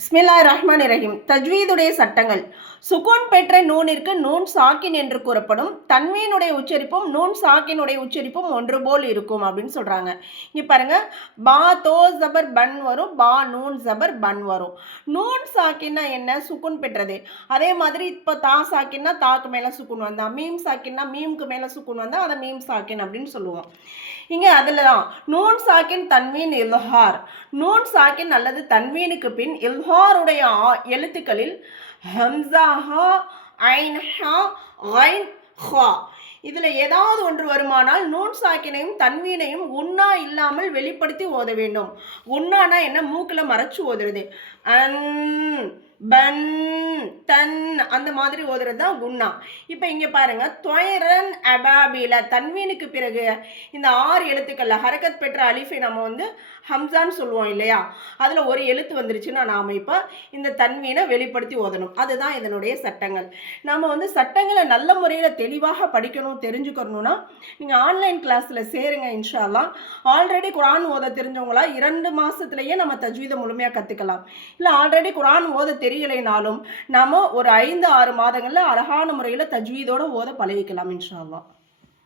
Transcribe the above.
பிஸ்மில்லாஹிர்ரஹ்மானிர்ரஹீம். தஜ்வீதுடைய சட்டங்கள். சுகூன் பெற்ற நூனிற்கு நூன் சாக்கின் என்று கூறப்படும். தன்வீனுடைய உச்சரிப்பும் நூன் சாக்கினுடைய உச்சரிப்பும் ஒன்று போல் இருக்கும் அப்படின்னு சொல்றாங்க. இங்க பாருங்க, பா தோ ஜபர் பன் வரும், பா நூன் ஜபர் பன் வரும். நூன் சாக்கின்னா என்ன? சுகுன் பெற்றது. அதே மாதிரி இப்போ தா சாக்கின்னா தாக்கு மேல சுகுன் வந்தா, மீம் சாக்கின்னா மீமுக்கு மேல சுகுன் வந்தா அதை மீம் சாக்கின் அப்படின்னு சொல்லுவோம். இங்க அதுல தான் நூன் சாக்கின் தன்வீன் இல்ஹார். நூன் சாக்கின் அல்லது தன்வீனுக்கு பின் இல்ஹாருடைய எழுத்துக்களில் ஹம்சா ஹா, ஐன் ஹா, ஐன் ஹா இதில் ஏதாவது ஒன்று வருமானால் நூன் சாக்கினையும் தன்வீனையும் உண்ணா இல்லாமல் வெளிப்படுத்தி ஓத வேண்டும். உண்ணானா என்ன? மூக்கில் மறைச்சு ஓதுறது. அன் பன் தன் அந்த மாதிரி ஓதுறது தான் குண்ணா. இப்போ இங்கே பாருங்க, தொயரன் அபாபில தன்வீனுக்கு பிறகு இந்த 6 எழுத்துக்கள்ல ஹரக்கத் பெற்ற அலிஃபை நம்ம ஹம்சான்னு சொல்லுவோம் இல்லையா? அதில் ஒரு எழுத்து வந்துருச்சுன்னா நாம் இப்போ இந்த தன்வீனை வெளிப்படுத்தி ஓதணும். அதுதான் இதனுடைய சட்டங்கள். நம்ம சட்டங்களை நல்ல முறையில் தெளிவாக படிக்கணும், தெரிஞ்சுக்கணும்னா நீங்கள் ஆன்லைன் கிளாஸில் சேருங்க இன்ஷா அல்லாஹ். ஆல்ரெடி குரான் ஓத தெரிஞ்சவங்களா 2 மாதத்துலேயே நம்ம தஜ்வீதை முழுமையாக கற்றுக்கலாம். இல்லை ஆல்ரெடி குரான் ஓத தெரியலைனாலும் நாம் ஒரு 5-6 மாதங்களில் அழகான முறையில் தஜ்வீதோடு ஓத பழகிக்கலாம் இன்ஷா அல்லாஹ்.